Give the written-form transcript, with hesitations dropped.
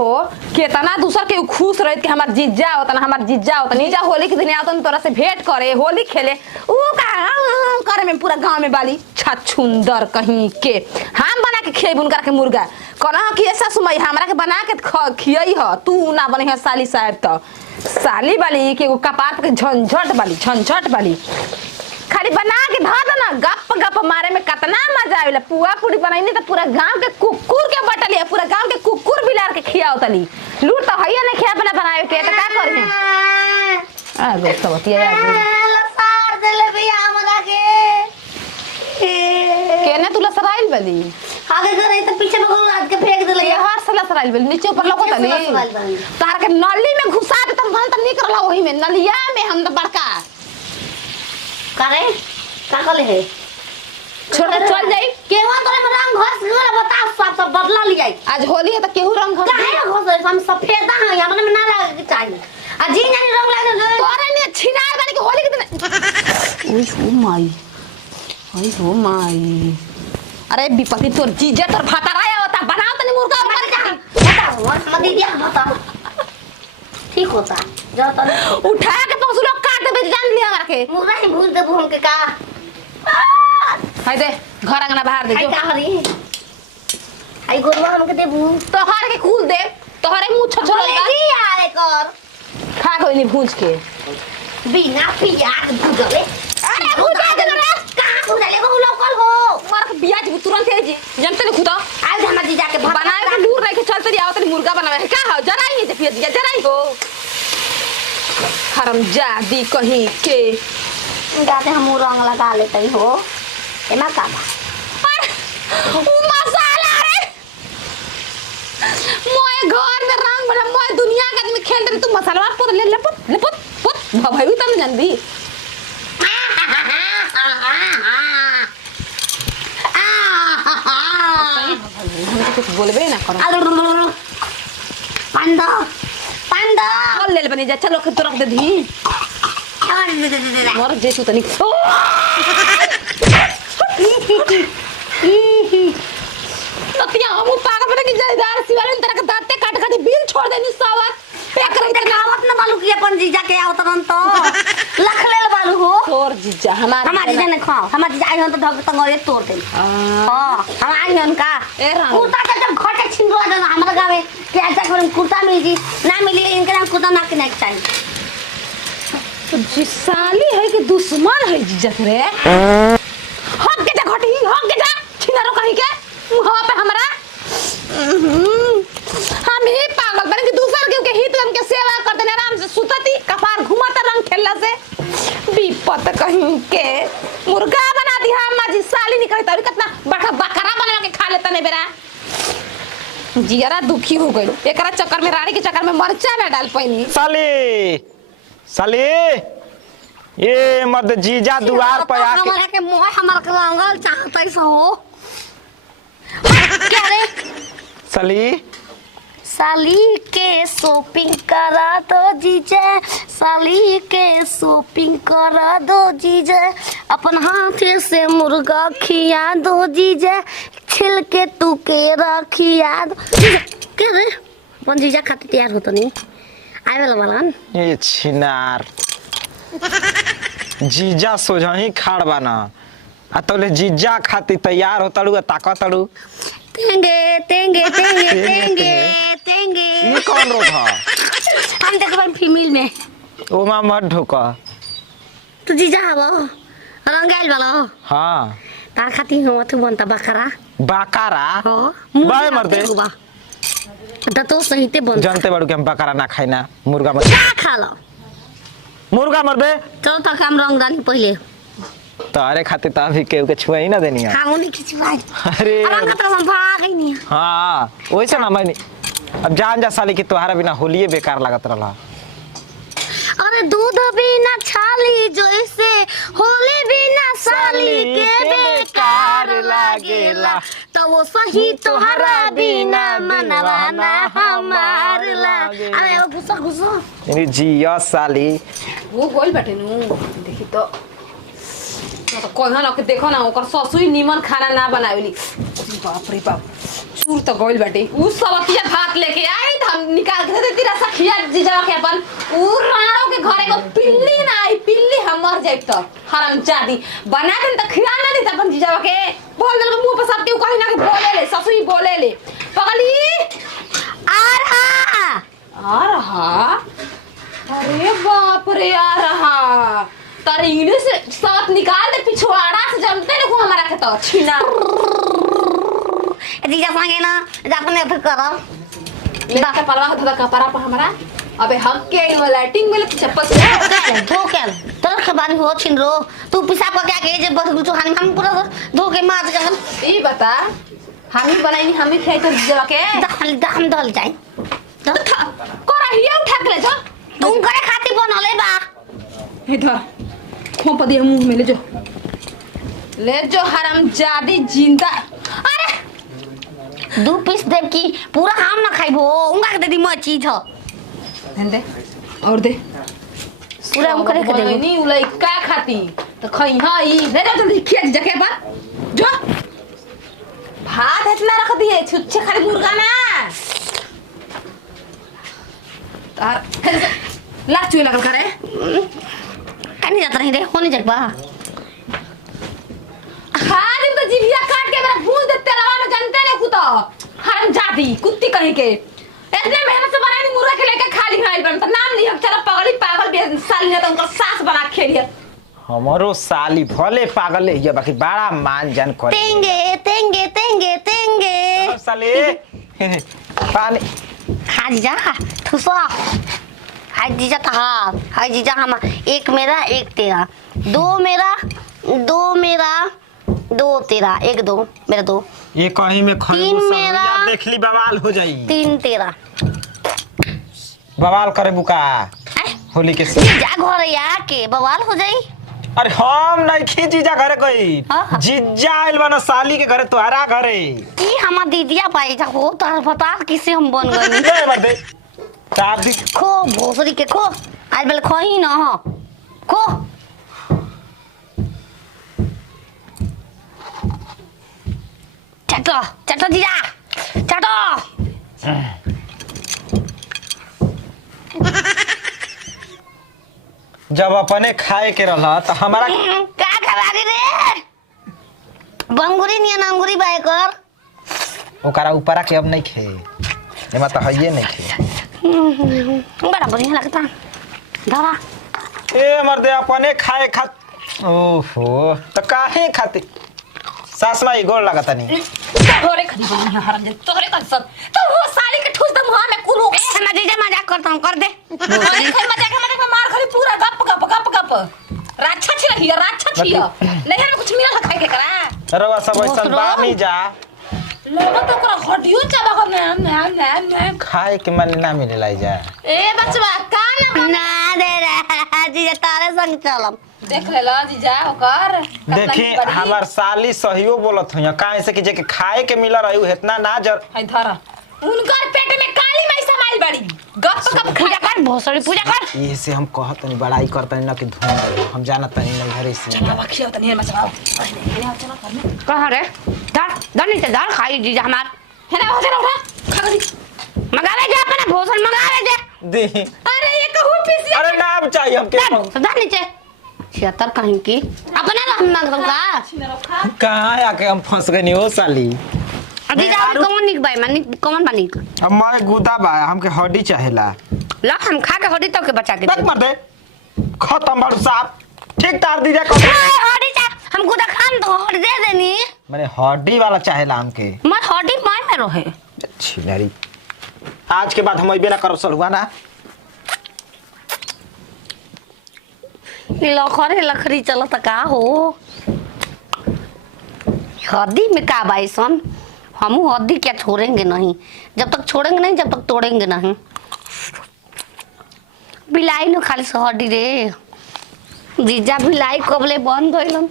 हो केतना दूसर के खुश रहित कि हमार जीजा होता ना हमार जीजा होता नीजा होली के दिन आवतन तोरा से भेंट करे होली खेले ऊ का करे में पूरा गांव में बाली छछुंदर कहीं के हम बना के खेबुन करके मुर्गा कहना कि ऐसा सुमई हमरा के बना के खियई ह तू ना बने है साली साहब त साली वाली के कपार पे झंझट वाली खाली बना के धा देना गप गप मारे में कितना मजा आवेला पुआ पूरी बनाईनी तो पूरा गांव के कुकुर के बटलिया पूरा गांव के कुकुर बिलार के खियाओ तनी लूट तो हइया नहीं खिया बना बनावे के त का करी आ दोस्त बतिया यार लसार देले भैया हमरा के केने तू लसराइल बली आगे कर रही तो पीछे भगो आज के फेंक देले ये हर साल लसराइल बली नीचे ऊपर लोको तनी तार के नली में घुसा दे तुम त निकलला वही में नलिया में हम तो बड़का करे का कले है छोड़ के चल जाई केवा तोरे में रंग घस गल बता सब बदला लियाई आज होली है तो केहू रंग घस काहे घस हम सफेद है हमरा में ना लागे के चाहिए आ जी जानी रंग लागे तोरे ने छिनाए बानी के होली के दिन ओई हो माई अरे विपत्ति तोर जीजा तोर फतराया होता बनाओ तनी मुर्गा मर जा बता मत दिया बता ठीक होता जा तो उठा के पशु लोग काट दे जान लिया हमरा के मुर्गा ही भूल दे भूल के का हाय दे घर अंगना बाहर दे जो का हरी आई गोरवा हमके देबू तोहर के कुल दे तोहरे मुंह छछल ले जी आले कर खा कोई नहीं भूज के बिना प्याज भूजले अरे भूजा दे रे कहां भूजले को लोकल हो मार के बियाज तुरंत है जी जानते नहीं खुदा आज हमरा जी जाके बनाए के दूर रह के चलते जाओ तनी मुर्गा बनावे का हो जराई नहीं फिर जी जराई हो हरामजादी कहीं के जाते हम रंग लगा लेते हो एमा का उ मसाला रे मोए घर में रंग बना मोए दुनिया के आदमी खेल रहे तू मसाला पुत ले पुत भाई तुम जानबी हम तो कुछ बोलबे ना करो पंडा पंडा और ले बनी जा चलो के तो रख दे दी मर जेसु तनी ततिया हम पागल बने की जयदार सिवाले तरह के दांते काट काट बिल छोड़ देनी सावत पैक रही ते गावत न बालू की अपन जीजा के आवत रन तो लख ले बालू हो तोर जीजा हमार जीजा ने खाओ हमार जीजा आई हन तो ढग तंगरे तोड़ दे हां हम आई हन का ए राम कुर्ता के जब घटे छिन रो दे हमरा गावे के आजा कर कुर्ता मिल जी ना मिली इनके नाम कुर्ता ना के नहीं चाहिए तो जी साली है कि दुश्मन है जीजा रे हक के जा घटी हक के जा छिनारो कहीं के मुंह पे हमरा हम ही पागल बन के दूसर के हित हम के सेवा करते ने आराम से सुतती कपार घुमाता रंग खेलला से विपत कहीं के मुर्गा बना दी हम जी साली निकल तभी कितना बड़ा बकरा बना के खा लेता ने बेरा जियारा दुखी हो गई एकरा चक्कर में रानी के चक्कर में मरचा ना डाल पैनी साली ये मर्द जीजा द्वार पे आके हमरा के मोह हमरा के रंगल चाहतै सो क्या रे साली साली के शॉपिंग करा दो जीजा साली के शॉपिंग करा दो जीजा अपन हाथ से मुर्गा खिया दो जीजा छिल के तू के रखिया दो क्या रे अपन जीजा खाते तैयार होतो नहीं आए वाला ये छिनार जीजा सोझही खाड़ बाना आ तोले जीजा खाती तैयार होतड़ू ताकतड़ू तेंगे तेंगे तेंगे तेंगे तेंगे ये कौन रोग है हम देखबन फीमेल में ओमा मत ढोका तू जीजा हबो रंगाइल वाला हां तार खाती हम तू बनता बकरा बाकारा हां बाय मर्दे द तो सहीते बन जानते बाड़ू कि हम बकरा ना खाइना मुर्गा मत खा लो मुर्गा मर्दे चलो तक हम रंगदानी पहले तारे खातिर ता भी केहू के छुआ ही ना देनी है हम नहीं किसी भाई अरे रंग तो हम भाग ही नहीं हां वैसे ना मैं अब जान जा साली कि तोहरा बिना होलिए बेकार लागत रहला अरे दूध बिना छाली जैसे होली बिना साली के बेकार लागेला तो वो सही तोहरा बिना मनवाना हमार लागे अरे वो गुस्सा गुस्सा इनी जिया साली वो गोल बैठे नु देखी तो कहना के देखो ना ओकर ससुई नीमन खाना ना बनावेली बाप रे बाप चूर तो गोल बैठे उ सबतिया भात लेके आई था खिया जीजा के अपन उ राणो के घरे को पिल्ली ना आई पिल्ली हम मर जाए तो हरामजादी बना देन त खिया ना दी अपन जीजा के बोल दे मुंह पर सबके कहीं ना के बोले ले ससुई बोले ले पगली आ रहा अरे बाप रे आ रहा तारे इंग्लिश साथ निकाल दे पिछवाड़ा से जमते देखो हमारा के तो छीना जीजा संगे ना जापने फिर करो लेका के पलवा धदा कपड़ा पर हमारा अबे हक के लाइटिंग में चप्पल से धो के तोर खबानी हो छिन रो तू पिसाब का क्या के जे बस तू हानि हम पूरा धो के मार के ई बता हम ही बनाई हम ही खाई तो जरा के दाम दल जाए कोरा हिया उठा के ले जा तुम करे खाती बनले बा इधर खोप दिए मुंह में ले जो हरामजादी जिंदा अरे 2 पीस देव की पूरा हम ना खाइबो उंगा के दे दी म चीज ह दे और दे पूरा हम करे के दे नहीं उलाई का खाती तो खई हां ई ले जा जल्दी खेत जके बा जो भात इतना रख दिए छुच्छे खाली मुर्गा ना तार ला चुई लगल करे कनी जात रही रे होने जगबा हां दिन तो जीभिया काट के मेरा भून दे तेलवा में जानते नहीं कुतो हरामजादी कुत्ती कहीं के इतने मेहनत से बनाई मुर्गा के लेके खा ली हाई बन तो नाम लिया चलो पगली पागल बे साली है तो उनका सास बना के लिए हमरो साली भले पागल है ये बाकी बड़ा मान जान करे तेंगे तेंगे तेंगे तेंगे साले पानी हां जीजा ठुसा हाय जीजा कहा हाय जीजा हम एक मेरा एक तेरा दो मेरा दो तेरा एक दो मेरा दो ये कहीं में तीन मेरा देख ली बवाल हो जाई 3 तेरा बवाल करे बुका होली के से जीजा घर या के बवाल हो जाई अरे हम नहीं खी जीजा घरे गई हाँ। जीजा आइल बना साली के घरे तोहरा घरे ई हमार दीदिया पाई जा हो तो बता किसे हम बन गए ले मर दे शादी खो भोसरी के खो आज बेल खोई न हो खो चटो चटो जीजा चटो जब अपने खाए के रहला तो हमारा का खबारी रे बंगुरी नियन अंगुरी बाय कर ओकरा ऊपरा के अब नहीं खे एमा तो हइये नहीं खे बड़ा बढ़िया लगता धरा ए मर्दे अपने खाए खा ओहो तो काहे खाती सास माई गोड़ लगता नहीं तोरे खदी बनी हरामजादी तोरे का सब तो वो साली के ठूस दे मुंह में कुलू ए हम जीजा मजाक करता हूं कर दे खाली मजाक में मार खाली पूरा गप गप गप गप राछा छी रही राछा छी नहीं में कुछ मिला खाए के करा रवा सब ऐसा बानी जा लोग तो ओकरा हड्डियों चाबा कर ना खाए के मन ना मिले लाई जा ए बचवा का ना दे रे जीजा तारे संग चलम देख ले ला जीजा ओकर देखी हमार साली सहियो बोलत हई काहे से कि जे के खाए के मिला रही इतना ना जर हाय धरा उनकर पेट में काली माई समाइल बड़ी गप गप पूजा कर भोसड़ी पूजा कर ये से हम कहत नहीं बड़ाई करत नहीं ना कि धूम हम जानत नहीं नहीं घरे से चल बाबा खिया तनी मचवाओ ले चलो कर में कहां रे धर नीचे धर खाई जीजा हमार है ना उठा उठा खा गई मंगा ले जा अपना भोसड़ी मंगा ले जा दे अरे ये कहू पीसी अरे नाम चाहिए हमके धर नीचे छिहत्तर कहीं की अपना ना हम मांग दूंगा रखा कहां आके हम फंस गए नी ओ साली जीजा कौन निक भाई मानी कौन बानी अब मैं गुदा बा हमके हड्डी चाहेला ला हम खा के हड्डी तो के बचा के तक मर दे खत्म बड़ साहब ठीक तार दीजिए हड्डी चा हम गुदा खान तो हड्डी दे देनी मैंने हड्डी वाला चाहेला हमके मैं हड्डी माय में रहे अच्छी नारी आज के बाद हम अइबे ना करब सलुआ ना लखरे लखरी चलत का हो हड्डी में का बाइसन हम हड्डी क्या छोड़ेंगे नहीं जब तक छोड़ेंगे नहीं जब तक तोड़ेंगे नहीं बिलाई न खाली से हड्डी रे जीजा बिलाई कबले बंद होइलन